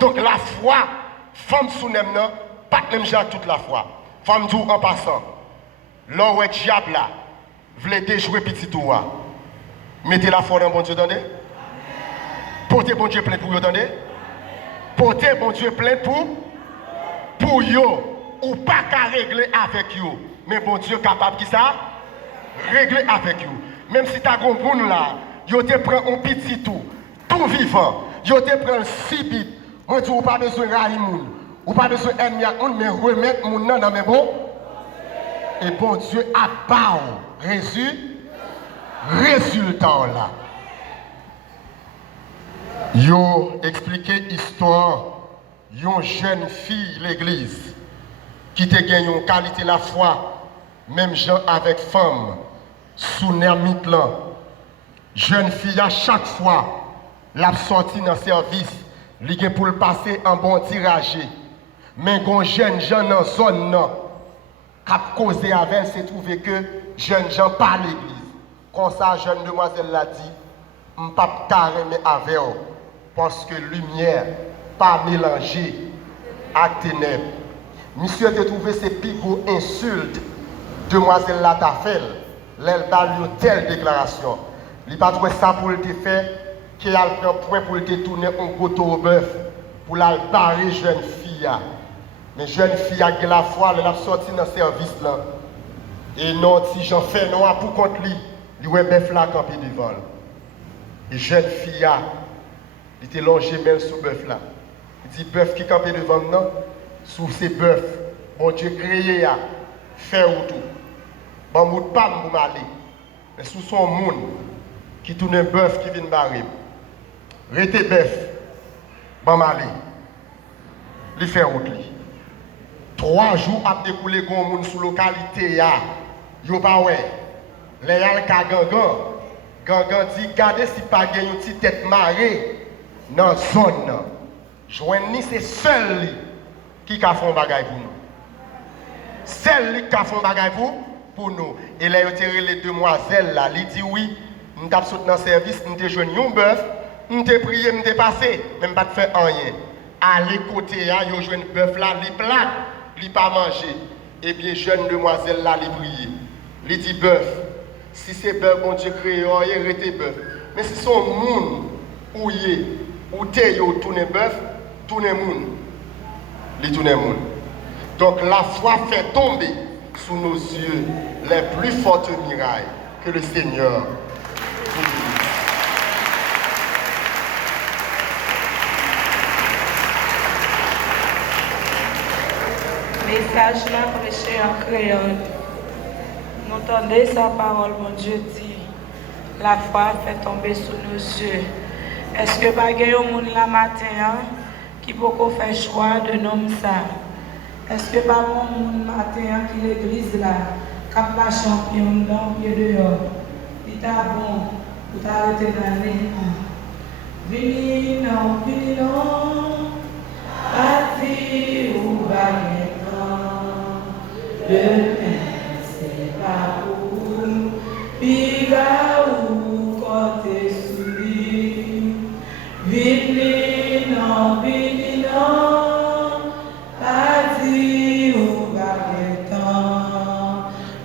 Donc la foi, femme sous nem nan, pas même genre toute la foi. Femme dit en passant, là où est diable là, voulez déjouer petit tour. Mettez la foi dans bon Dieu, attendez. Portez bon Dieu plein pour vous, attendez. Portez bon Dieu plein pour yo. Ou pas qu'à régler avec yo. Mais bon Dieu capable qui ça? Régler avec yo. Même si tu as un là, yo te prend un petit tout vivant. Yo te prend 6 bits. Moi dis ou pas besoin de railler moun. Ou pas besoin d'ennemi à mais remettre moun nan dans mes bon. Et bon Dieu a pas résultat là. Yo expliqué l'histoire d'une jeune fille l'église qui te gagne une qualité la foi, même gens avec femme, sous nermite là. Jeune fille à chaque fois, l'a sorti dans le service, li pour le passer en bon tirage. Mais quand jeune gens dans zone là, cap causé avec elle, c'est trouvé que jeunes gens pas l'église. Comme ça, jeune demoiselle l'a dit, m'pas carré mais avec elle, parce que lumière pas mélangée à ténèbres. Monsieur a trouvé ces pigots insultes, demoiselle l'a ta fait, elle a eu telle déclaration. Il n'a pas trouvé ça pour le faire, qu'il a pris un point pour le tourner un gâteau au bœuf, pour la barrer jeune fille. Mais jeune fille a la foi, elle a sorti dans le service là. Et non, si j'en fais non, pour contre lui, il y a un bœuf là campé devant. Et jeune fille, il était longé même sous le bœuf là. Il dit, bœuf qui campé devant nous, sous ces bœufs, bon Dieu créé, fait ou tout. Bon, je ne peux pas m'aller. Mais sous son monde, qui tourne un bœuf qui vient barrer. Rete bœuf, bon m'aller. Il fait route. 3 jours à découler gon moun sous localité ya. Yo pas ouais. Les yal ka gangan. Gangan dit gardez si pas gen yon ti tête marée dans zone nan. Joindre c'est seul li qui ka font bagay pour nous. Seul li ka font bagay pour nous. Et là yo tiré les demoiselles là, li dit oui, nous t'a sauté dans service, nous te joindre yon bœuf, nous te prié, nous te passé, même pas de faire rien. Aller côté ya, yo joindre bœuf là, li plat. Il pas manger. Et bien, jeune demoiselle là, il prier. Il dit bœuf. Si c'est bœuf, bon Dieu créé, il rete bœuf. Mais si son moun, ou yé, ou te yo tourne bœuf, tourne moun. Il tourne moun. Donc la foi fait tomber sous nos yeux les plus fortes murailles que le Seigneur. Message là prêché en créole. Nous entendez sa parole, mon Dieu dit. La foi fait tomber sous nos yeux. Est-ce que pas un monde la matin qui peut faire choix de nom ça? Est-ce que pas un monde matin qui l'église là, qui pas champion dans pied dehors? Il t'a bon, pour t'arrêter d'aller. Vini non, parti ou baguette. Demain c'est pas pour Piga ou côté souris. Vini non, pas dit ou baguettant.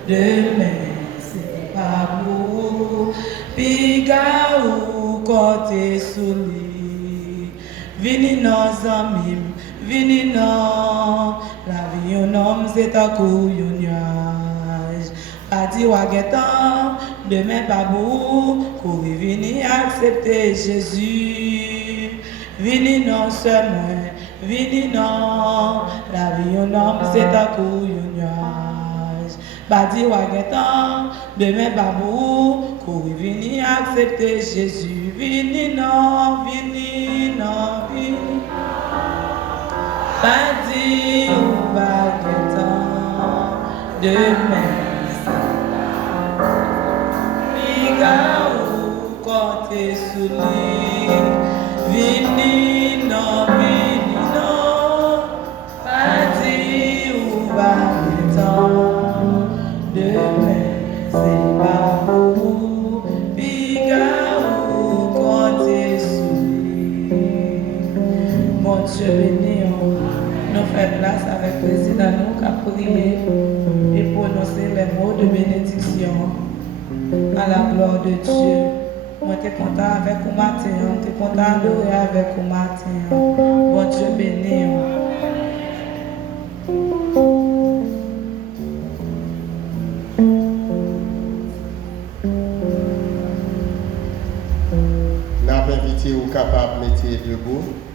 Demain c'est pas pour Piga ou côté souris. Vini non zamim, vini non. La vie un homme c'est un coup un nuage. Parti wagetan, demain pas beau, courir venir accepter Jésus. Vini non seulement, vini non. La vie un homme c'est un coup un nuage. Parti wagetan, demain pas beau, courir venir accepter Jésus. Vini non, vini non, vini non. Badi ou baguettant demain. Piga ou côté souli. Vini non. Badi ou baguettant demain. C'est pas vous. Piga ou côté souli. Mon Dieu béni, nous faisons place avec le président nous qui a prié et prononcer les mots de bénédiction à la gloire de Dieu. Moi, je suis content avec vous matin, je suis content d'adorer avec vous matin. Bon Dieu béni. Nous avons invité ou capable de mettre debout.